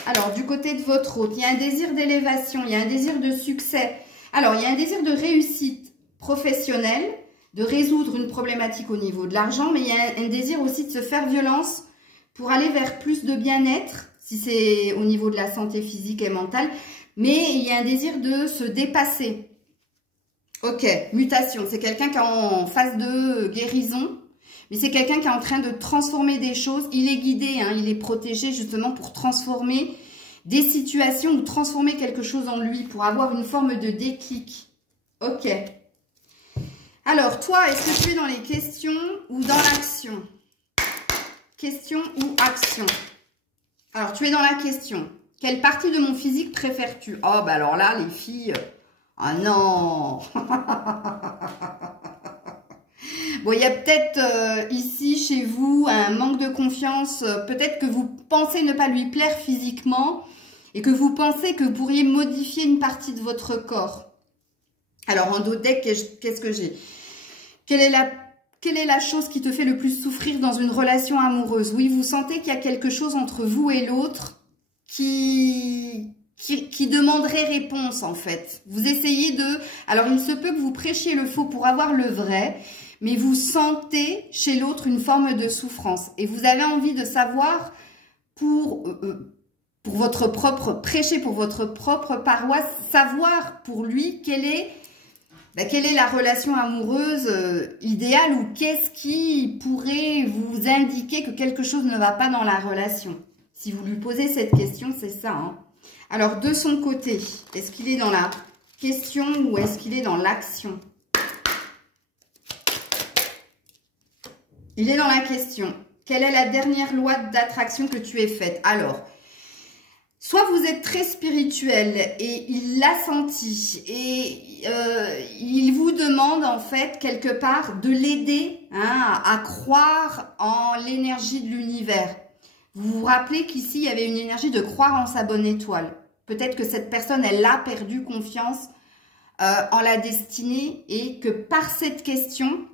Alors, du côté de votre autre, il y a un désir d'élévation, il y a un désir de succès. Alors, il y a un désir de réussite professionnelle, de résoudre une problématique au niveau de l'argent, mais il y a un désir aussi de se faire violence pour aller vers plus de bien-être, si c'est au niveau de la santé physique et mentale. Mais il y a un désir de se dépasser. Ok, mutation, c'est quelqu'un qui est en phase de guérison. Mais c'est quelqu'un qui est en train de transformer des choses. Il est guidé, hein, il est protégé justement pour transformer des situations ou transformer quelque chose en lui, pour avoir une forme de déclic. Ok. Alors, toi, est-ce que tu es dans les questions ou dans l'action? Question ou action? Alors, tu es dans la question. Quelle partie de mon physique préfères-tu? Oh, bah alors là, les filles... Ah non. Bon, il y a peut-être ici, chez vous, un manque de confiance. Peut-être que vous pensez ne pas lui plaire physiquement et que vous pensez que vous pourriez modifier une partie de votre corps. Alors, en dos de deck, qu'est-ce que j'ai? Quelle est la chose qui te fait le plus souffrir dans une relation amoureuse? Oui, vous sentez qu'il y a quelque chose entre vous et l'autre qui demanderait réponse, en fait. Vous essayez de... Alors, il se peut que vous prêchiez le faux pour avoir le vrai, mais vous sentez chez l'autre une forme de souffrance. Et vous avez envie de savoir pour votre propre... Prêcher pour votre propre paroisse, savoir pour lui quelle est la relation amoureuse idéale ou qu'est-ce qui pourrait vous indiquer que quelque chose ne va pas dans la relation. Si vous lui posez cette question, c'est ça, hein. Alors, de son côté, est-ce qu'il est dans la question ou est-ce qu'il est dans l'action? Il est dans la question. Quelle est la dernière loi d'attraction que tu aies faite? Alors, soit vous êtes très spirituel et il l'a senti et il vous demande en fait quelque part de l'aider, hein, à croire en l'énergie de l'univers. Vous vous rappelez qu'ici, il y avait une énergie de croire en sa bonne étoile. Peut-être que cette personne, elle a perdu confiance en la destinée et que par cette question,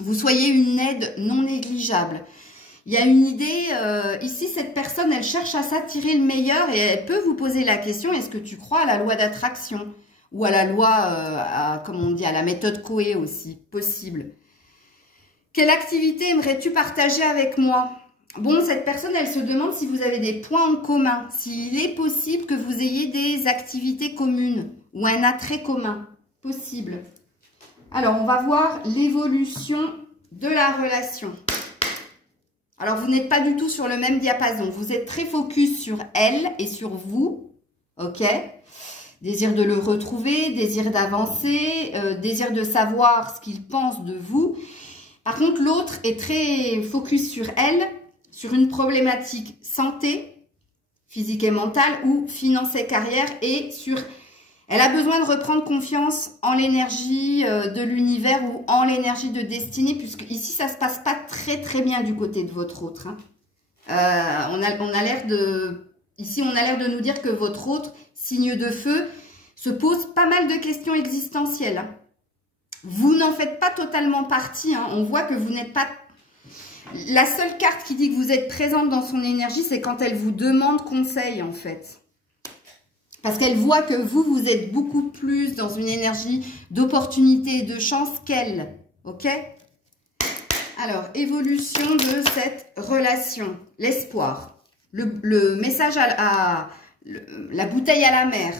vous soyez une aide non négligeable. Il y a une idée, ici, cette personne, elle cherche à s'attirer le meilleur et elle peut vous poser la question, est-ce que tu crois à la loi d'attraction? Ou à la loi, comme on dit, à la méthode Coué aussi, possible. Quelle activité aimerais-tu partager avec moi? Bon, cette personne, elle se demande si vous avez des points en commun, s'il est possible que vous ayez des activités communes ou un attrait commun. Possible. Alors, on va voir l'évolution de la relation. Alors, vous n'êtes pas du tout sur le même diapason. Vous êtes très focus sur elle et sur vous. Ok? Désir de le retrouver, désir d'avancer, désir de savoir ce qu'il pense de vous. Par contre, l'autre est très focus sur elle, sur une problématique santé, physique et mentale, ou finance et carrière, et sur... Elle a besoin de reprendre confiance en l'énergie de l'univers ou en l'énergie de destinée, puisque ici, ça se passe pas très très bien du côté de votre autre. Hein. On a l'air de... Ici, on a l'air de nous dire que votre autre, signe de feu, se pose pas mal de questions existentielles. Hein. Vous n'en faites pas totalement partie. Hein. On voit que vous n'êtes pas... La seule carte qui dit que vous êtes présente dans son énergie, c'est quand elle vous demande conseil, en fait. Parce qu'elle voit que vous êtes beaucoup plus dans une énergie d'opportunité et de chance qu'elle. Ok? Alors, évolution de cette relation. L'espoir. Le message la bouteille à la mer.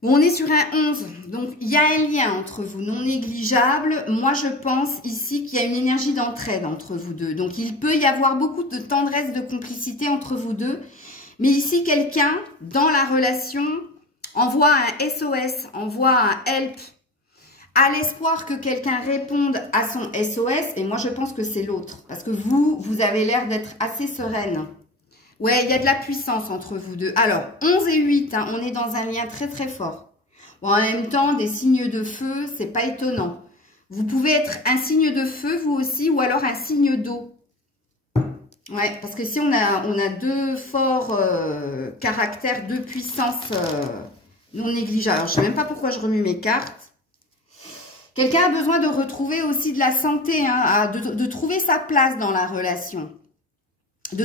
Bon, on est sur un 11, donc il y a un lien entre vous non négligeable. Moi, je pense ici qu'il y a une énergie d'entraide entre vous deux. Donc, il peut y avoir beaucoup de tendresse, de complicité entre vous deux. Mais ici, quelqu'un, dans la relation, envoie un SOS, envoie un help, à l'espoir que quelqu'un réponde à son SOS. Et moi, je pense que c'est l'autre. Parce que vous avez l'air d'être assez sereine. Ouais, il y a de la puissance entre vous deux. Alors, 11 et 8, hein, on est dans un lien très très fort. Bon, en même temps, des signes de feu, c'est pas étonnant. Vous pouvez être un signe de feu, vous aussi, ou alors un signe d'eau. Ouais, parce que si on a deux forts caractères, deux puissances non négligeables. Alors, je sais même pas pourquoi je remue mes cartes. Quelqu'un a besoin de retrouver aussi de la santé, hein, de trouver sa place dans la relation. De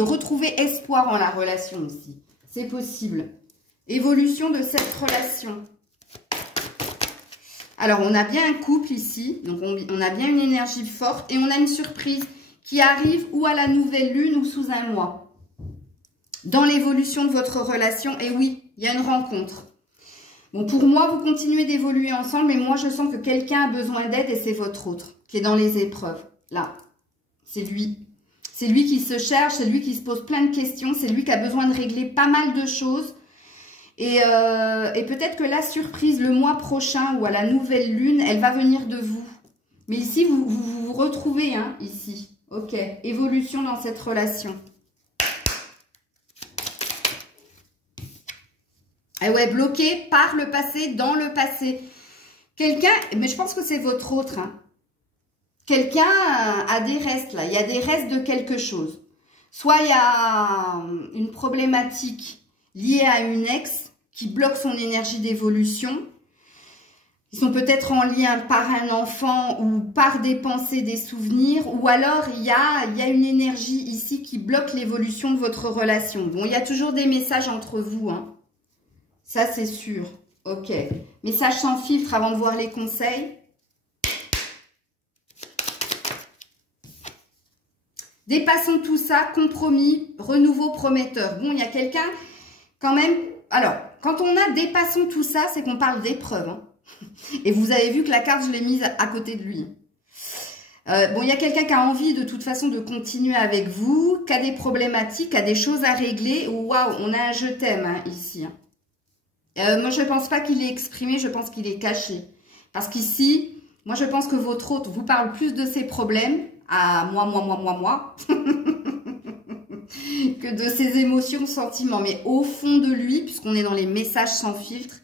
retrouver espoir en la relation aussi. C'est possible. Évolution de cette relation. Alors, on a bien un couple ici. Donc, on a bien une énergie forte. Et on a une surprise qui arrive ou à la nouvelle lune ou sous un mois. Dans l'évolution de votre relation. Et oui, il y a une rencontre. Bon, pour moi, vous continuez d'évoluer ensemble. Mais moi, je sens que quelqu'un a besoin d'aide et c'est votre autre qui est dans les épreuves. Là, c'est lui. C'est lui qui se cherche, c'est lui qui se pose plein de questions, c'est lui qui a besoin de régler pas mal de choses. Et peut-être que la surprise, le mois prochain ou à la nouvelle lune, elle va venir de vous. Mais ici, vous retrouvez, hein, ici. Ok, évolution dans cette relation. Et ouais, bloqué par le passé, dans le passé. Quelqu'un, mais je pense que c'est votre autre, hein. Quelqu'un a des restes là, il y a des restes de quelque chose. Soit il y a une problématique liée à une ex qui bloque son énergie d'évolution. Ils sont peut-être en lien par un enfant ou par des pensées, des souvenirs. Ou alors il y a une énergie ici qui bloque l'évolution de votre relation. Bon, il y a toujours des messages entre vous, hein. Ça c'est sûr. Ok. Message sans filtre avant de voir les conseils. Dépassons tout ça, compromis, renouveau prometteur. Bon, il y a quelqu'un quand même... Alors, quand on a dépassons tout ça, c'est qu'on parle d'épreuve. Hein. Et vous avez vu que la carte, je l'ai mise à côté de lui. Bon, il y a quelqu'un qui a envie de toute façon de continuer avec vous, qui a des problématiques, qui a des choses à régler. Waouh, on a un je t'aime hein, ici. Moi, je ne pense pas qu'il est exprimé, je pense qu'il est caché. Parce qu'ici, moi, je pense que votre hôte vous parle plus de ses problèmes à moi, que de ses émotions, sentiments. Mais au fond de lui, puisqu'on est dans les messages sans filtre,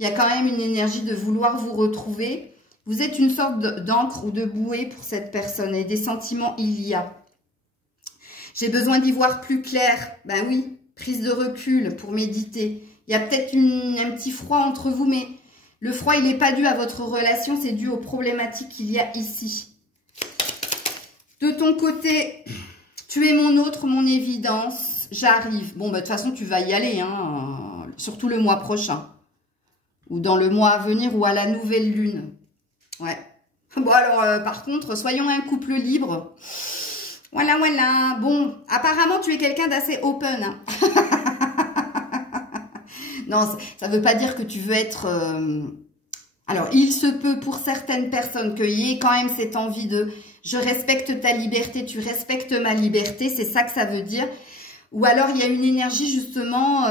il y a quand même une énergie de vouloir vous retrouver. Vous êtes une sorte d'encre ou de bouée pour cette personne. Et des sentiments, il y a. J'ai besoin d'y voir plus clair. Ben oui, prise de recul pour méditer. Il y a peut-être un petit froid entre vous, mais Le froid, il n'est pas dû à votre relation, c'est dû aux problématiques qu'il y a ici. De ton côté, tu es mon autre, mon évidence, j'arrive. Bon, bah, de toute façon, tu vas y aller, hein, surtout le mois prochain. Ou dans le mois à venir, ou à la nouvelle lune. Ouais. Bon, alors, par contre, soyons un couple libre. Voilà, voilà. Bon, apparemment, tu es quelqu'un d'assez open. Hein. Non, ça ne veut pas dire que tu veux être... Alors, il se peut pour certaines personnes qu'il y ait quand même cette envie de... Je respecte ta liberté, tu respectes ma liberté. C'est ça que ça veut dire. Ou alors, il y a une énergie, justement...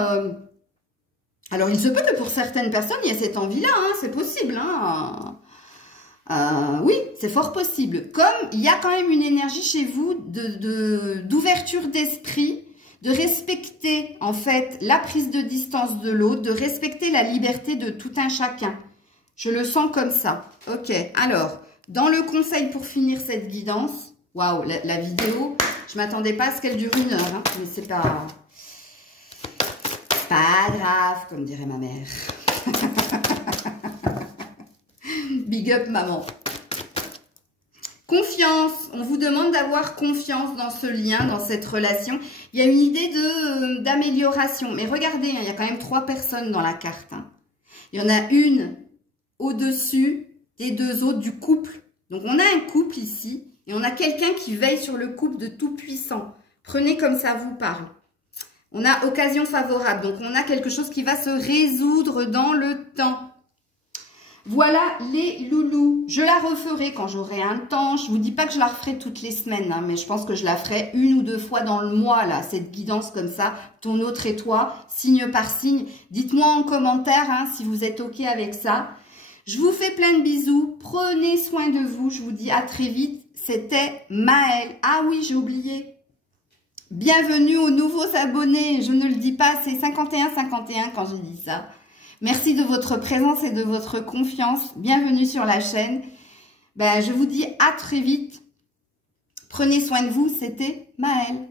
Alors, il se peut que pour certaines personnes, il y a cette envie-là. Hein, c'est possible. Hein. Oui, c'est fort possible. Comme il y a quand même une énergie chez vous d'ouverture d'esprit, de respecter en fait la prise de distance de l'autre, de respecter la liberté de tout un chacun. Je le sens comme ça. Ok, alors, dans le conseil pour finir cette guidance, waouh, la vidéo, je ne m'attendais pas à ce qu'elle dure 1 heure, hein, mais c'est pas grave, comme dirait ma mère. Big up, maman. Confiance. On vous demande d'avoir confiance dans ce lien, dans cette relation. Il y a une idée d'amélioration. Mais regardez, hein, il y a quand même 3 personnes dans la carte. Hein. Il y en a une au-dessus des 2 autres du couple. Donc, on a un couple ici. Et on a quelqu'un qui veille sur le couple de tout puissant. Prenez comme ça vous parle. On a occasion favorable. Donc, on a quelque chose qui va se résoudre dans le temps. Voilà les loulous. Je la referai quand j'aurai un temps. Je vous dis pas que je la referai toutes les semaines, hein, mais je pense que je la ferai 1 ou 2 fois dans le mois, là, cette guidance comme ça, ton autre et toi, signe par signe. Dites-moi en commentaire hein, si vous êtes OK avec ça. Je vous fais plein de bisous. Prenez soin de vous. Je vous dis à très vite. C'était Maëlle. Ah oui, j'ai oublié. Bienvenue aux nouveaux abonnés. Je ne le dis pas, c'est 51-51 quand je dis ça. Merci de votre présence et de votre confiance. Bienvenue sur la chaîne. Ben, je vous dis à très vite. Prenez soin de vous. C'était Maëlle.